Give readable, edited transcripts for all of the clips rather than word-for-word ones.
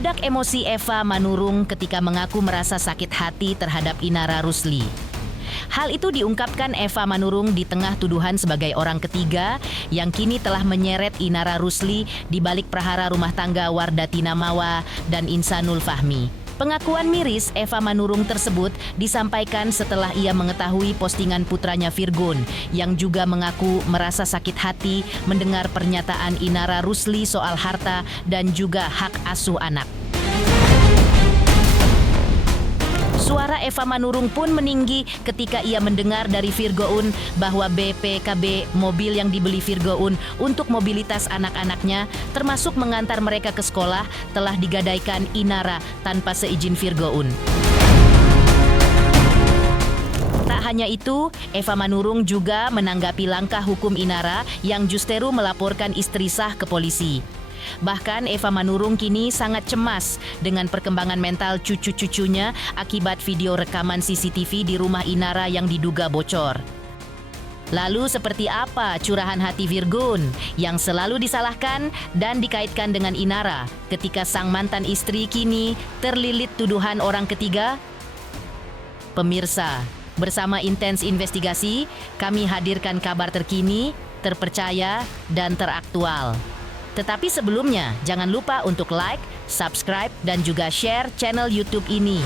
Meledak emosi Eva Manurung ketika mengaku merasa sakit hati terhadap Inara Rusli. Hal itu diungkapkan Eva Manurung di tengah tuduhan sebagai orang ketiga yang kini telah menyeret Inara Rusli di balik prahara rumah tangga Wardatina Mawa dan Insanul Fahmi. Pengakuan miris Eva Manurung tersebut disampaikan setelah ia mengetahui postingan putranya Virgon yang juga mengaku merasa sakit hati mendengar pernyataan Inara Rusli soal harta dan juga hak asuh anak. Suara Eva Manurung pun meninggi ketika ia mendengar dari Virgoun bahwa BPKB mobil yang dibeli Virgoun untuk mobilitas anak-anaknya, termasuk mengantar mereka ke sekolah, telah digadaikan Inara tanpa seizin Virgoun. Tak hanya itu, Eva Manurung juga menanggapi langkah hukum Inara yang justeru melaporkan istri sah ke polisi. Bahkan Eva Manurung kini sangat cemas dengan perkembangan mental cucu-cucunya akibat video rekaman CCTV di rumah Inara yang diduga bocor. Lalu seperti apa curahan hati Virgon yang selalu disalahkan dan dikaitkan dengan Inara ketika sang mantan istri kini terlilit tuduhan orang ketiga? Pemirsa, bersama Intens Investigasi, kami hadirkan kabar terkini, terpercaya, dan teraktual. Tetapi sebelumnya, jangan lupa untuk like, subscribe, dan juga share channel YouTube ini.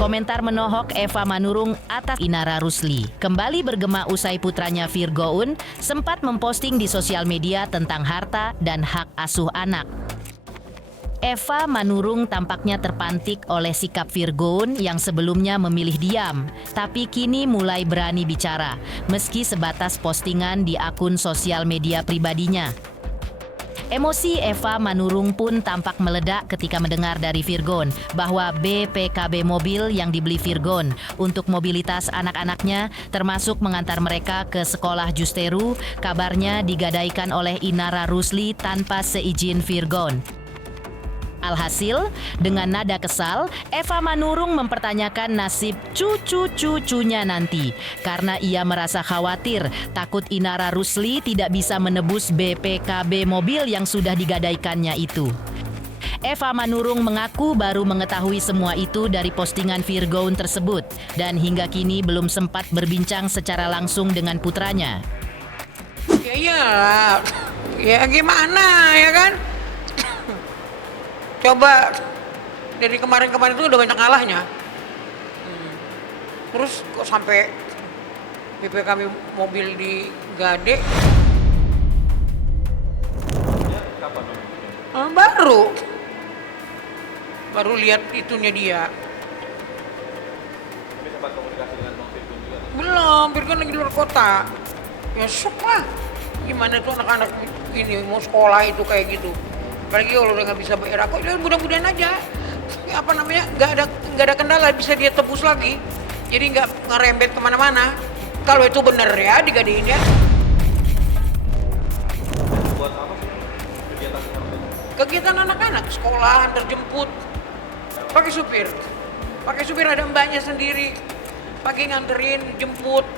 Komentar menohok Eva Manurung atas Inara Rusli kembali bergema usai putranya Virgoun sempat memposting di sosial media tentang harta dan hak asuh anak. Eva Manurung tampaknya terpantik oleh sikap Virgoun yang sebelumnya memilih diam, tapi kini mulai berani bicara, meski sebatas postingan di akun sosial media pribadinya. Emosi Eva Manurung pun tampak meledak ketika mendengar dari Virgon bahwa BPKB mobil yang dibeli Virgon untuk mobilitas anak-anaknya, termasuk mengantar mereka ke sekolah justeru, kabarnya digadaikan oleh Inara Rusli tanpa seizin Virgon. Alhasil, dengan nada kesal, Eva Manurung mempertanyakan nasib cucu-cucunya nanti karena ia merasa khawatir takut Inara Rusli tidak bisa menebus BPKB mobil yang sudah digadaikannya itu. Eva Manurung mengaku baru mengetahui semua itu dari postingan Virgoun tersebut dan hingga kini belum sempat berbincang secara langsung dengan putranya. Ya iyalah, ya gimana ya kan? Coba dari kemarin-kemarin itu udah banyak kalahnya. Terus kok sampai BPKB mobil di Gade? Baru lihat itunya dia. Tapi sempat komunikasi dengan Bang Virgon juga? Belum, Virgon lagi di luar kota. Ya sok lah. Gimana tuh anak-anak ini mau sekolah itu kayak gitu. Apalagi kalau udah nggak bisa bayar aku, ya mudah-mudahan aja. Apa namanya, nggak ada kendala, bisa dia tebus lagi. Jadi nggak ngerembet kemana-mana. Kalau itu bener ya, digadein ya. Buat apa sih kegiatan seperti itu? Kegiatan anak-anak, sekolah, antar jemput. Pakai supir ada mbaknya sendiri. Pagi nganterin, jemput.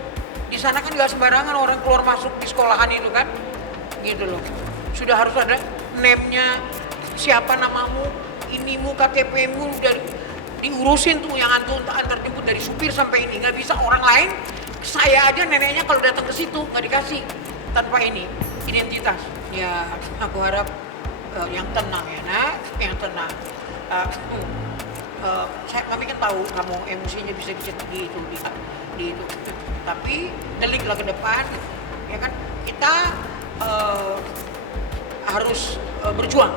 Di sana kan nggak sembarangan orang keluar masuk di sekolahan itu kan. Gitu loh. Sudah harus ada name-nya, siapa namamu, inimu, KTP-mu, udah diurusin tuh yang antar jemput dari supir sampai ini. Nggak bisa orang lain, saya aja neneknya kalau datang ke situ nggak dikasih tanpa ini, identitas. Ya aku harap yang tenang ya nak, yang tenang. Kami kan tahu kamu emosinya bisa di itu. Tapi deliklah ke depan, ya kan kita harus berjuang.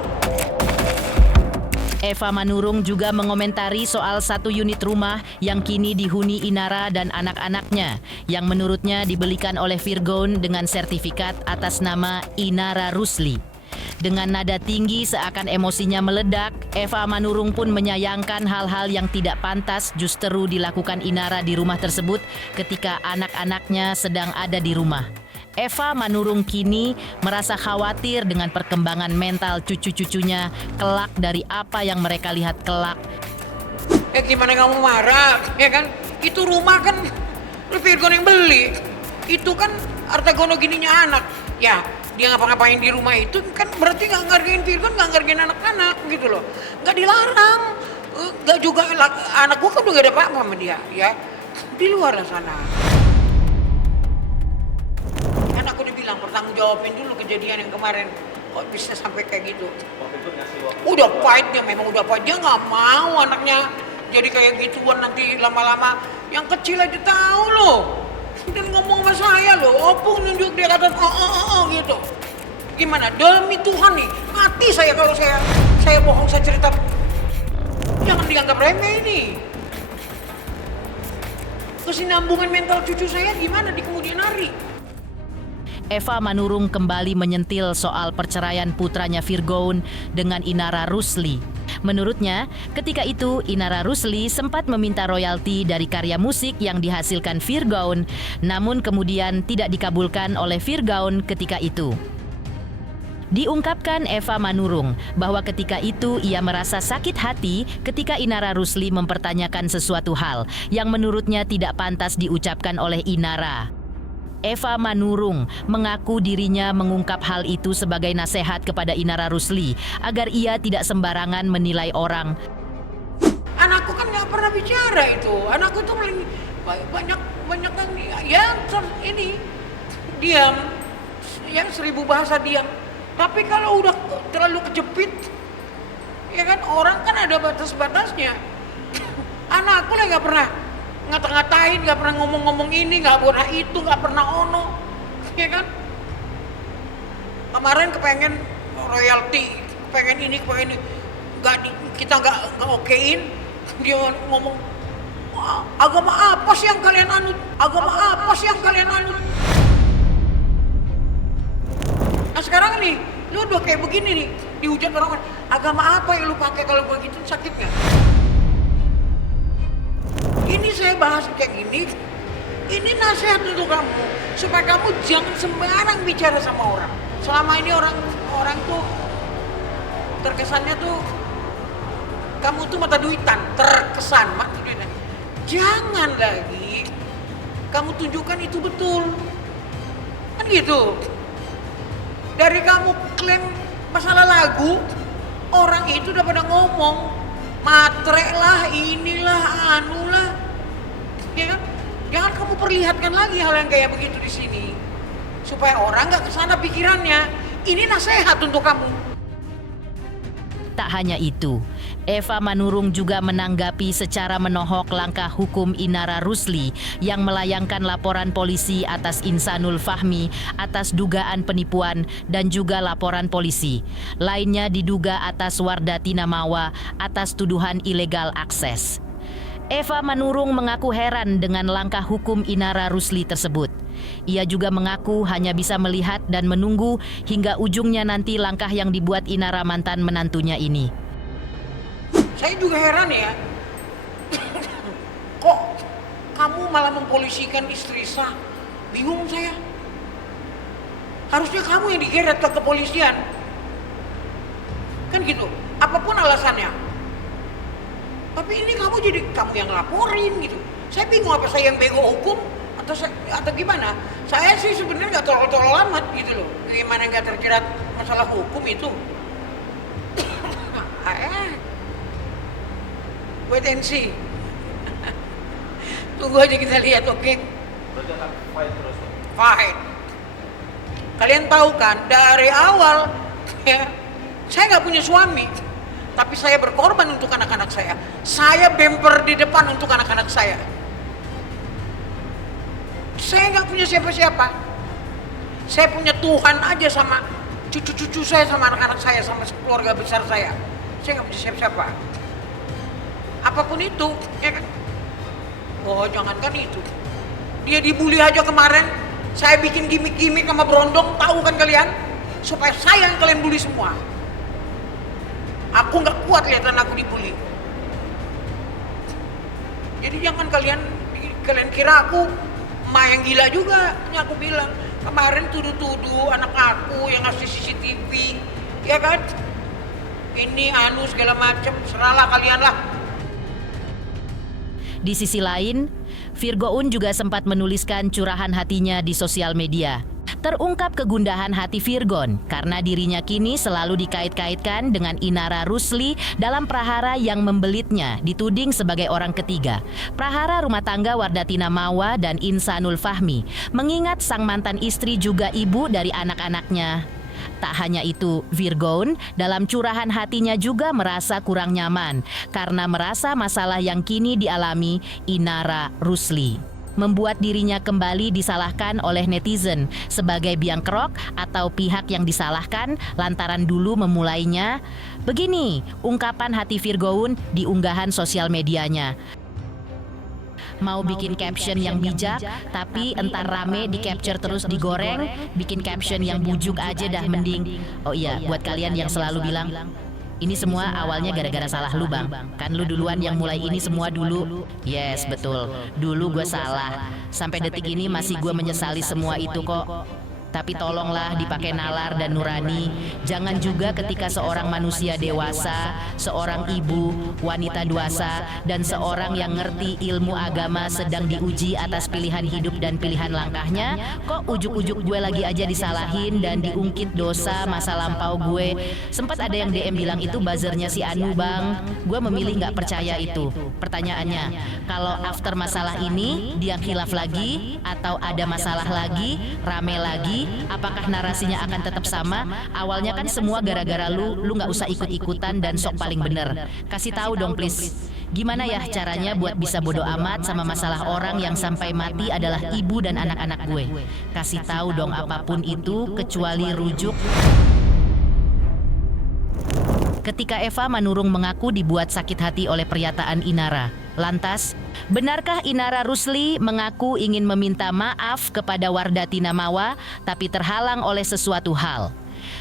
Eva Manurung juga mengomentari soal satu unit rumah yang kini dihuni Inara dan anak-anaknya yang menurutnya dibelikan oleh Virgon dengan sertifikat atas nama Inara Rusli. Dengan nada tinggi seakan emosinya meledak, Eva Manurung pun menyayangkan hal-hal yang tidak pantas justeru dilakukan Inara di rumah tersebut ketika anak-anaknya sedang ada di rumah. Eva Manurung kini merasa khawatir dengan perkembangan mental cucu-cucunya kelak dari apa yang mereka lihat kelak. Ya gimana kamu marah, ya kan? Itu rumah kan Virgon yang beli. Itu kan Artagono gininya anak. Ya, dia ngapa-ngapain di rumah itu kan berarti nggak ngargain Virgon, nggak ngargain anak-anak gitu loh. Nggak dilarang. Nggak juga, anak gua kan udah gak ada apa-apa sama dia, ya. Di luar sana. Kan aku udah bilang, bertanggung jawabin dulu kejadian yang kemarin. Kok bisa sampai kayak gitu? Bang Virgon ngasih waktu. Udah pahit dia, memang udah pahit. Dia nggak mau anaknya jadi kayak gituan nanti lama-lama. Yang kecil aja tahu loh. Dan ngomong sama saya loh, opung nunjuk dia kata gitu. Gimana? Demi Tuhan nih, mati saya kalau saya bohong, saya cerita. Jangan dianggap remeh ini. Kesinambungan mental cucu saya gimana di kemudian hari? Eva Manurung kembali menyentil soal perceraian putranya Virgon dengan Inara Rusli. Menurutnya, ketika itu Inara Rusli sempat meminta royalti dari karya musik yang dihasilkan Virgon, namun kemudian tidak dikabulkan oleh Virgon ketika itu. Diungkapkan Eva Manurung bahwa ketika itu ia merasa sakit hati ketika Inara Rusli mempertanyakan sesuatu hal yang menurutnya tidak pantas diucapkan oleh Inara. Eva Manurung mengaku dirinya mengungkap hal itu sebagai nasihat kepada Inara Rusli agar ia tidak sembarangan menilai orang. Anakku kan nggak pernah bicara itu. Anakku tuh banyak kan ya ini diam, ya 1000 bahasa diam. Tapi kalau udah terlalu kejepit, ya kan orang kan ada batas-batasnya. Anakku lah nggak pernah ngata-ngatain, nggak pernah ngomong-ngomong ini, nggak pernah itu, nggak pernah ono, ya kan? Kemarin kepengen royalti, pengen ini, kita nggak okein, dia ngomong agama apa sih yang kalian anut? Agama apa sih yang kalian anut? Nah sekarang nih, lu udah kayak begini nih, dihujat orang, agama apa yang lu pakai kalau begitu sakit nggak? Ini saya bahas kayak gini, ini nasihat untuk kamu, supaya kamu jangan sembarang bicara sama orang. Selama ini orang tuh terkesannya tuh kamu tuh mata duitan, terkesan mata duitan. Jangan lagi kamu tunjukkan itu betul, kan gitu. Dari kamu klaim masalah lagu, orang itu udah pada ngomong, matre lah, inilah, anulah, ya kan? Jangan kamu perlihatkan lagi hal yang kayak begitu di sini, supaya orang nggak kesana pikirannya. Ini nasihat untuk kamu. Tak hanya itu, Eva Manurung juga menanggapi secara menohok langkah hukum Inara Rusli yang melayangkan laporan polisi atas Insanul Fahmi atas dugaan penipuan dan juga laporan polisi. Lainnya diduga atas Wardati Namawa atas tuduhan ilegal akses. Eva Manurung mengaku heran dengan langkah hukum Inara Rusli tersebut. Ia juga mengaku hanya bisa melihat dan menunggu hingga ujungnya nanti langkah yang dibuat Inara mantan menantunya ini. Saya juga heran ya, kok kamu malah mempolisikan istri saya? Bingung saya. Harusnya kamu yang digeret ke kepolisian. Kan gitu, apapun alasannya. Tapi ini kamu yang laporin gitu. Saya bingung apa saya yang bego hukum atau gimana? Saya sih sebenarnya nggak tolol-tolol amat gitu loh. Gimana nggak terjerat masalah hukum itu? Wait and see. Tunggu aja kita lihat, oke? Berarti akan fight terus. Fight. Kalian tahu kan dari awal ya, saya nggak punya suami, tapi saya berkorban untuk anak-anak saya. Saya bemper di depan untuk anak-anak saya. Saya nggak punya siapa-siapa. Saya punya Tuhan aja sama cucu-cucu saya, sama anak-anak saya, sama keluarga besar saya. Saya nggak punya siapa-siapa. Apapun itu, ya kan? Oh, jangankan itu. Dia dibully aja kemarin. Saya bikin gimmick-gimmick sama Brondong, tahu kan kalian? Supaya saya yang kalian bully semua. Aku nggak kuat lihat anakku dibully. Jadi jangan kalian kira aku emak yang gila juga. Ini aku bilang, kemarin tuduh-tuduh anak aku yang ngasih CCTV, ya kan? Ini anu segala macam, seralah kalian lah. Di sisi lain, Virgoun juga sempat menuliskan curahan hatinya di sosial media. Terungkap kegundahan hati Virgon karena dirinya kini selalu dikait-kaitkan dengan Inara Rusli dalam prahara yang membelitnya dituding sebagai orang ketiga. Prahara rumah tangga Wardatina Mawa dan Insanul Fahmi, mengingat sang mantan istri juga ibu dari anak-anaknya. Tak hanya itu, Virgoun dalam curahan hatinya juga merasa kurang nyaman karena merasa masalah yang kini dialami Inara Rusli membuat dirinya kembali disalahkan oleh netizen sebagai biang kerok atau pihak yang disalahkan lantaran dulu memulainya. Begini ungkapan hati Virgoun di unggahan sosial medianya. Mau bikin caption yang bijak, tapi entar rame di capture terus digoreng, bikin caption yang bujuk aja dah mending. Oh iya, buat kalian yang selalu bilang, ini semua awalnya gara-gara salah lu bang. Kan lu duluan yang mulai ini semua dulu. Yes, betul. Dulu gue salah. Sampai detik ini masih gue menyesali semua itu kok. Tapi tolonglah dipakai nalar dan nurani. Jangan juga ketika seorang manusia dewasa, seorang ibu, wanita dewasa, dan seorang yang ngerti ilmu agama sedang diuji atas pilihan hidup dan pilihan langkahnya, kok ujuk-ujuk gue lagi aja disalahin dan diungkit dosa masa lampau gue. Sempat ada yang DM bilang itu buzzernya si Anu bang. Gue memilih gak percaya itu. Pertanyaannya, kalau after masalah ini dia khilaf lagi atau ada masalah lagi, rame lagi, apakah narasinya akan tetap sama? Awalnya kan semua gara-gara lu gak usah ikut-ikutan dan sok paling bener. Kasih tahu dong please. Gimana ya caranya buat bisa bodo amat sama masalah orang yang sampai mati adalah ibu dan anak-anak gue? Kasih tahu dong apapun itu kecuali rujuk. Ketika Eva Manurung mengaku dibuat sakit hati oleh pernyataan Inara. Lantas, benarkah Inara Rusli mengaku ingin meminta maaf kepada Wardatina Mawa tapi terhalang oleh sesuatu hal?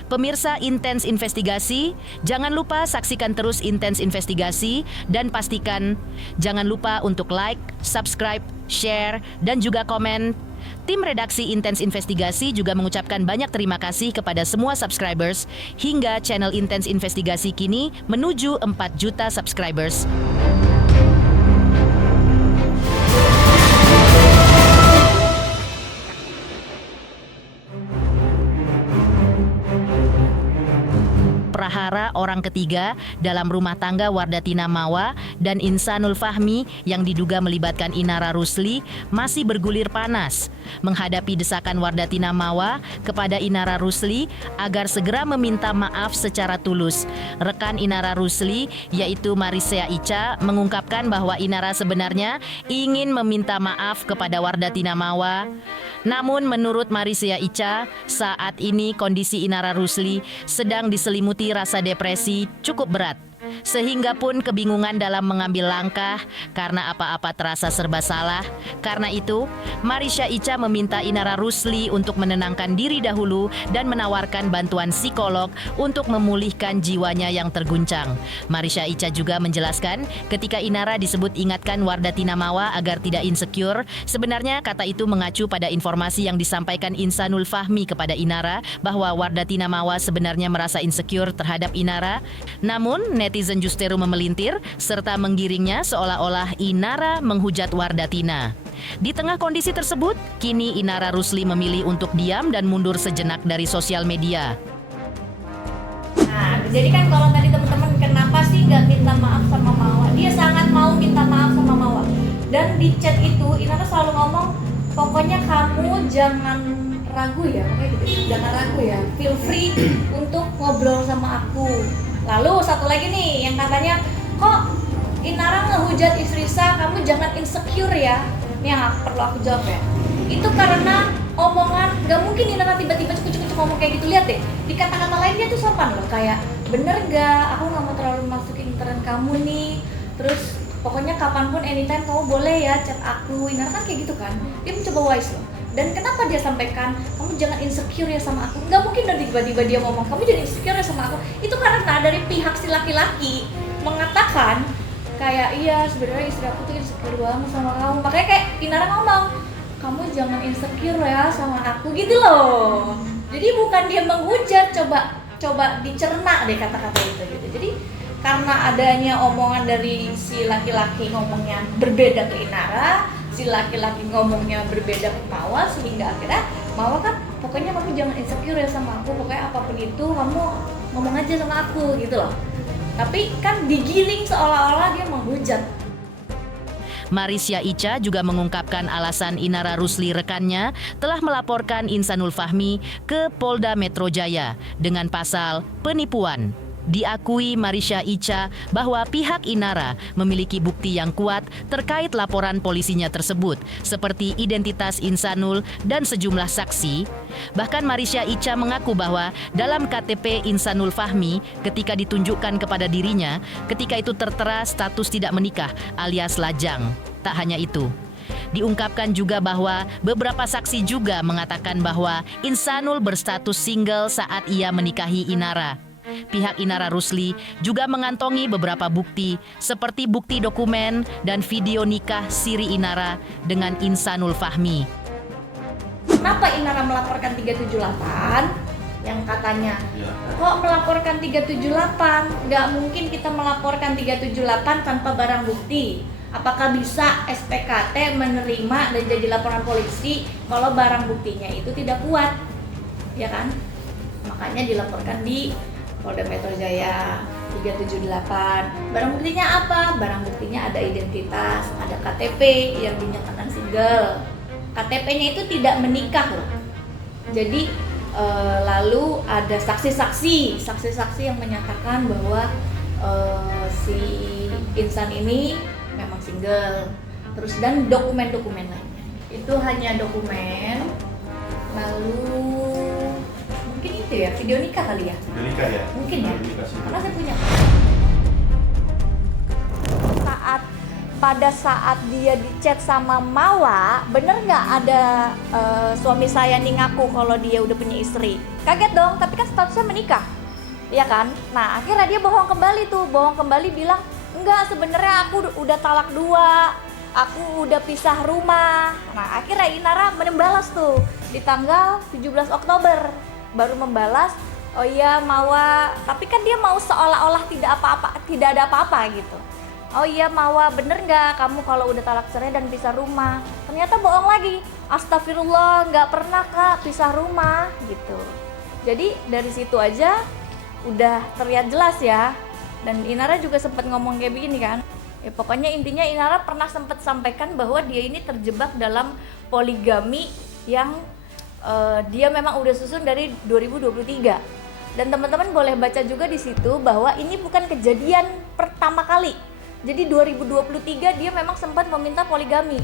Pemirsa Intens Investigasi, jangan lupa saksikan terus Intens Investigasi dan pastikan jangan lupa untuk like, subscribe, share, dan juga komen. Tim redaksi Intens Investigasi juga mengucapkan banyak terima kasih kepada semua subscribers hingga channel Intens Investigasi kini menuju 4 juta subscribers. Prahara orang ketiga dalam rumah tangga Wardatina Mawa dan Insanul Fahmi yang diduga melibatkan Inara Rusli masih bergulir panas menghadapi desakan Wardatina Mawa kepada Inara Rusli agar segera meminta maaf secara tulus. Rekan Inara Rusli yaitu Marisea Ica mengungkapkan bahwa Inara sebenarnya ingin meminta maaf kepada Wardatina Mawa. Namun menurut Marisea Ica, saat ini kondisi Inara Rusli sedang diselimuti rasa depresi cukup berat. Sehingga pun kebingungan dalam mengambil langkah karena apa-apa terasa serba salah. Karena itu, Marisea Ica meminta Inara Rusli untuk menenangkan diri dahulu dan menawarkan bantuan psikolog untuk memulihkan jiwanya yang terguncang. Marisea Ica juga menjelaskan ketika Inara disebut ingatkan Wardatina Mawa agar tidak insecure, sebenarnya kata itu mengacu pada informasi yang disampaikan Insanul Fahmi kepada Inara bahwa Wardatina Mawa sebenarnya merasa insecure terhadap Inara. Namun, netizen justru memelintir serta menggiringnya seolah-olah Inara menghujat Wardatina. Di tengah kondisi tersebut, kini Inara Rusli memilih untuk diam dan mundur sejenak dari sosial media. Nah, jadi kan kalau tadi teman-teman kenapa sih nggak minta maaf sama Mawa? Dia sangat mau minta maaf sama Mawa. Dan di chat itu Inara selalu ngomong, pokoknya kamu jangan ragu ya, jangan ragu ya. Feel free untuk ngobrol sama aku. Lalu satu lagi nih yang katanya, kok Inara ngehujat istri saya, kamu jangan insecure ya. Ini yang perlu aku jawab ya. Itu karena omongan, gak mungkin Inara tiba-tiba cukup-cukup ngomong kayak gitu. Lihat deh, di kata-kata lain dia tuh sopan loh. Kayak, bener gak, aku gak mau terlalu masukin intern kamu nih. Terus pokoknya kapanpun anytime kamu boleh ya chat aku. Inara kan kayak gitu kan, dia mencoba wise loh. Dan kenapa dia sampaikan, kamu jangan insecure ya sama aku? Gak mungkin dong tiba-tiba dia ngomong, kamu jangan insecure ya sama aku. Itu karena dari pihak si laki-laki mengatakan kayak, iya sebenarnya istri aku tuh insecure banget sama kamu. Makanya kayak Inara ngomong, kamu jangan insecure ya sama aku gitu loh. Jadi bukan dia menghujat, coba dicerna deh kata-kata itu gitu. Jadi karena adanya omongan dari si laki-laki ngomongnya berbeda ke Inara, si laki-laki ngomongnya berbeda ke Mawa, sehingga akhirnya Mawa kan pokoknya kamu jangan insecure ya sama aku, pokoknya apapun itu kamu ngomong aja sama aku gitu loh. Tapi kan digiring seolah-olah dia menghujat. Marisya Ica juga mengungkapkan alasan Inara Rusli rekannya telah melaporkan Insanul Fahmi ke Polda Metro Jaya dengan pasal penipuan. Diakui Marisya Ica bahwa pihak Inara memiliki bukti yang kuat terkait laporan polisinya tersebut, seperti identitas Insanul dan sejumlah saksi. Bahkan Marisya Ica mengaku bahwa dalam KTP Insanul Fahmi ketika ditunjukkan kepada dirinya, ketika itu tertera status tidak menikah alias lajang. Tak hanya itu, diungkapkan juga bahwa beberapa saksi juga mengatakan bahwa Insanul berstatus single saat ia menikahi Inara. Pihak Inara Rusli juga mengantongi beberapa bukti seperti bukti dokumen dan video nikah siri Inara dengan Insanul Fahmi. Kenapa Inara melaporkan 378? Yang katanya, kok melaporkan 378? Nggak mungkin kita melaporkan 378 tanpa barang bukti. Apakah bisa SPKT menerima dan jadi laporan polisi kalau barang buktinya itu tidak kuat? Ya kan? Makanya dilaporkan di Polda Metro Jaya 378. Barang buktinya apa? Barang buktinya ada identitas, ada KTP yang dinyatakan single. KTP-nya itu tidak menikah loh. Jadi lalu ada saksi-saksi yang menyatakan bahwa si Insan ini memang single. Terus dan dokumen-dokumen lainnya. Itu hanya dokumen. Lalu mungkin itu ya, video nikah kali ya? Video nikah ya? Mungkin ya, karena saya punya. Pada saat dia di-chat sama Mawa, bener nggak ada suami saya nih ngaku kalau dia udah punya istri? Kaget dong, tapi kan statusnya menikah, ya kan? Nah akhirnya dia bohong kembali bilang, enggak sebenarnya aku udah talak 2, aku udah pisah rumah. Nah akhirnya Inara membalas tuh di tanggal 17 Oktober. Baru membalas, oh iya Mawa, tapi kan dia mau seolah-olah tidak ada apa-apa gitu. Oh iya Mawa, bener nggak kamu kalau udah talak cerai dan pisah rumah? Ternyata bohong lagi. Astagfirullah, nggak pernah kak pisah rumah gitu. Jadi dari situ aja udah terlihat jelas ya. Dan Inara juga sempat ngomong kayak begini kan. Ya pokoknya intinya Inara pernah sempat sampaikan bahwa dia ini terjebak dalam poligami yang dia memang udah susun dari 2023. Dan teman-teman boleh baca juga di situ bahwa ini bukan kejadian pertama kali. Jadi 2023 dia memang sempat meminta poligami,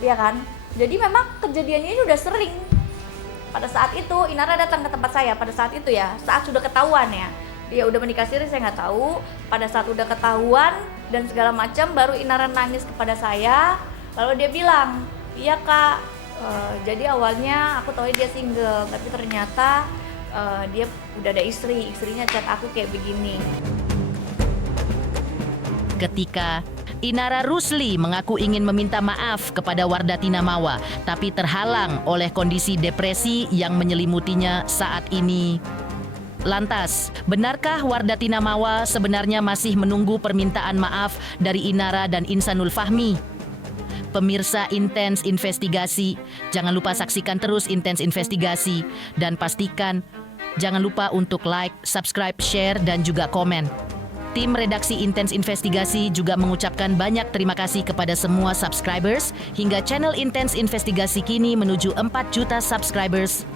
ya kan? Jadi memang kejadiannya ini udah sering. Pada saat itu Inara datang ke tempat saya pada saat itu ya, saat sudah ketahuan ya. Dia udah menikah siri saya nggak tahu. Pada saat udah ketahuan dan segala macam, baru Inara nangis kepada saya. Lalu dia bilang, iya kak. Jadi awalnya aku tahu dia single, tapi ternyata dia udah ada istrinya chat aku kayak begini. Ketika Inara Rusli mengaku ingin meminta maaf kepada Wardatina Mawa, tapi terhalang oleh kondisi depresi yang menyelimutinya saat ini. Lantas, benarkah Wardatina Mawa sebenarnya masih menunggu permintaan maaf dari Inara dan Insanul Fahmi? Pemirsa Intens Investigasi, jangan lupa saksikan terus Intens Investigasi dan pastikan jangan lupa untuk like, subscribe, share, dan juga komen. Tim redaksi Intens Investigasi juga mengucapkan banyak terima kasih kepada semua subscribers hingga channel Intens Investigasi kini menuju 4 juta subscribers.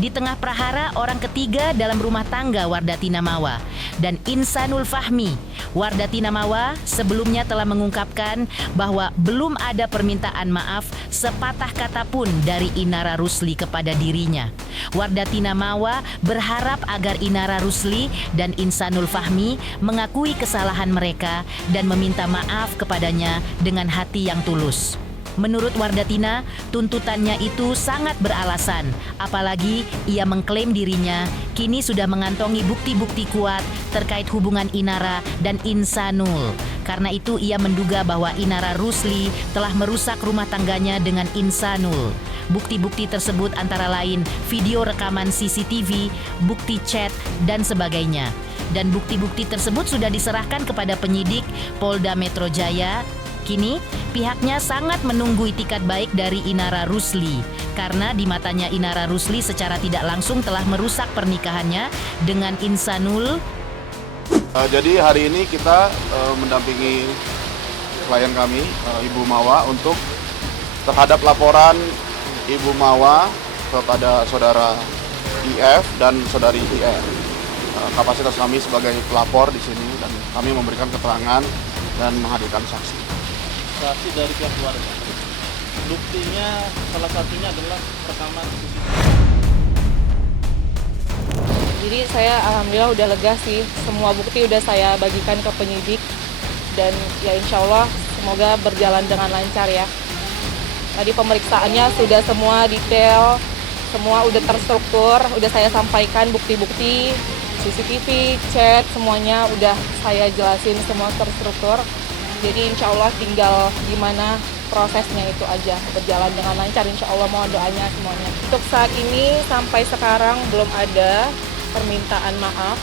Di tengah prahara orang ketiga dalam rumah tangga Wardatina Mawa dan Insanul Fahmi, Wardatina Mawa sebelumnya telah mengungkapkan bahwa belum ada permintaan maaf sepatah kata pun dari Inara Rusli kepada dirinya. Wardatina Mawa berharap agar Inara Rusli dan Insanul Fahmi mengakui kesalahan mereka dan meminta maaf kepadanya dengan hati yang tulus. Menurut Wardatina, tuntutannya itu sangat beralasan. Apalagi ia mengklaim dirinya kini sudah mengantongi bukti-bukti kuat terkait hubungan Inara dan Insanul. Karena itu ia menduga bahwa Inara Rusli telah merusak rumah tangganya dengan Insanul. Bukti-bukti tersebut antara lain video rekaman CCTV, bukti chat, dan sebagainya. Dan bukti-bukti tersebut sudah diserahkan kepada penyidik Polda Metro Jaya. Kini, pihaknya sangat menunggu itikat baik dari Inara Rusli karena di matanya Inara Rusli secara tidak langsung telah merusak pernikahannya dengan Insanul. Jadi hari ini kita mendampingi klien kami, Ibu Mawa, untuk terhadap laporan Ibu Mawa kepada saudara IF dan saudari IR. Kapasitas kami sebagai pelapor di sini dan kami memberikan keterangan dan menghadirkan saksi. Saksi dari pihak keluarga. Buktinya salah satunya adalah rekaman CCTV. Jadi saya alhamdulillah udah lega sih, semua bukti udah saya bagikan ke penyidik dan ya insya Allah semoga berjalan dengan lancar ya. Tadi pemeriksaannya sudah semua detail, semua udah terstruktur, udah saya sampaikan bukti-bukti, CCTV, chat, semuanya udah saya jelasin semua terstruktur. Jadi insya Allah tinggal gimana prosesnya itu aja, berjalan dengan lancar insya Allah, mohon doanya semuanya. Untuk saat ini sampai sekarang belum ada permintaan maaf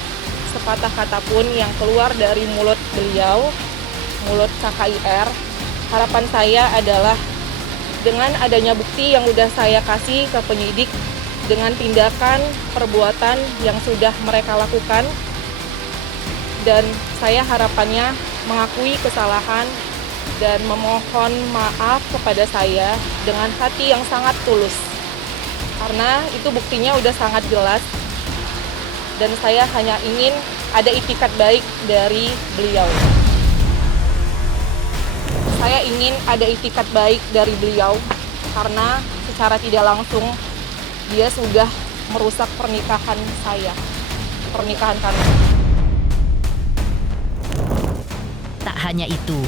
sepatah kata pun yang keluar dari mulut beliau, mulut KKIR. Harapan saya adalah dengan adanya bukti yang udah saya kasih ke penyidik, dengan tindakan perbuatan yang sudah mereka lakukan, dan saya harapannya mengakui kesalahan dan memohon maaf kepada saya dengan hati yang sangat tulus. Karena itu buktinya udah sangat jelas dan saya hanya ingin ada itikat baik dari beliau. Saya ingin ada itikat baik dari beliau karena secara tidak langsung dia sudah merusak pernikahan saya, pernikahan kami. Tak hanya itu,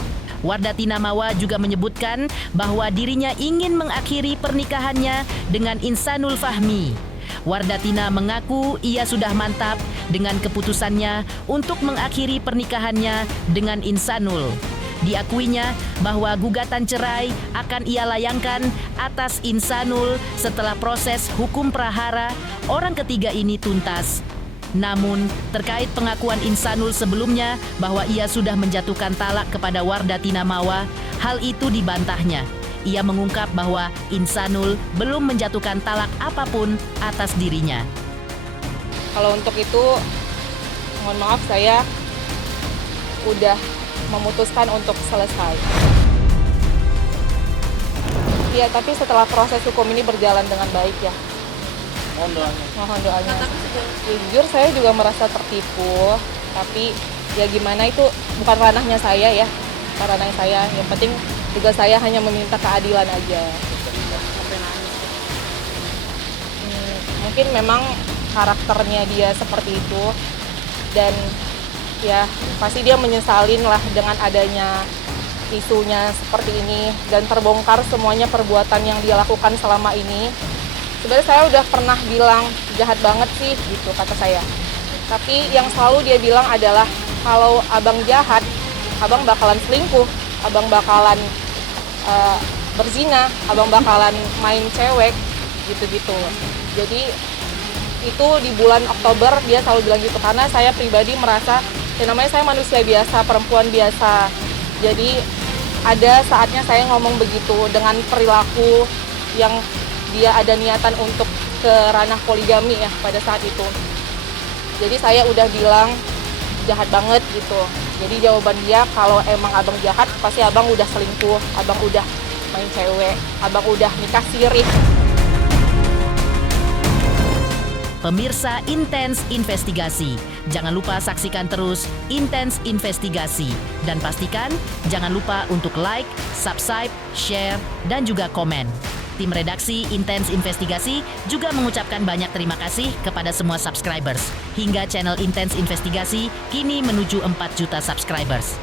Wardatina Mawa juga menyebutkan bahwa dirinya ingin mengakhiri pernikahannya dengan Insanul Fahmi. Wardatina mengaku ia sudah mantap dengan keputusannya untuk mengakhiri pernikahannya dengan Insanul. Diakuinya bahwa gugatan cerai akan ia layangkan atas Insanul setelah proses hukum prahara orang ketiga ini tuntas. Namun, terkait pengakuan Insanul sebelumnya bahwa ia sudah menjatuhkan talak kepada Wardatina Mawa, hal itu dibantahnya. Ia mengungkap bahwa Insanul belum menjatuhkan talak apapun atas dirinya. Kalau untuk itu, mohon maaf saya udah memutuskan untuk selesai. Ya, tapi setelah proses hukum ini berjalan dengan baik ya. Mohon doanya. Mohon doanya. Jujur saya juga merasa tertipu, tapi ya gimana, itu bukan ranahnya saya ya, bukan ranahnya saya. Yang penting tugas saya hanya meminta keadilan aja. Mungkin memang karakternya dia seperti itu dan ya pasti dia menyesalin lah dengan adanya isunya seperti ini dan terbongkar semuanya perbuatan yang dia lakukan selama ini. Sebenarnya saya udah pernah bilang jahat banget sih gitu kata saya. Tapi yang selalu dia bilang adalah kalau abang jahat, abang bakalan selingkuh, abang bakalan berzina, abang bakalan main cewek gitu-gitu. Jadi itu di bulan Oktober dia selalu bilang gitu karena saya pribadi merasa ya namanya saya manusia biasa, perempuan biasa. Jadi ada saatnya saya ngomong begitu dengan perilaku yang dia ada niatan untuk ke ranah poligami ya pada saat itu. Jadi saya udah bilang jahat banget gitu. Jadi jawaban dia kalau emang abang jahat pasti abang udah selingkuh, abang udah main cewek, abang udah nikah siri. Pemirsa Intens Investigasi, jangan lupa saksikan terus Intens Investigasi. Dan pastikan jangan lupa untuk like, subscribe, share, dan juga komen. Tim redaksi Intens Investigasi juga mengucapkan banyak terima kasih kepada semua subscribers. Hingga channel Intens Investigasi kini menuju 4 juta subscribers.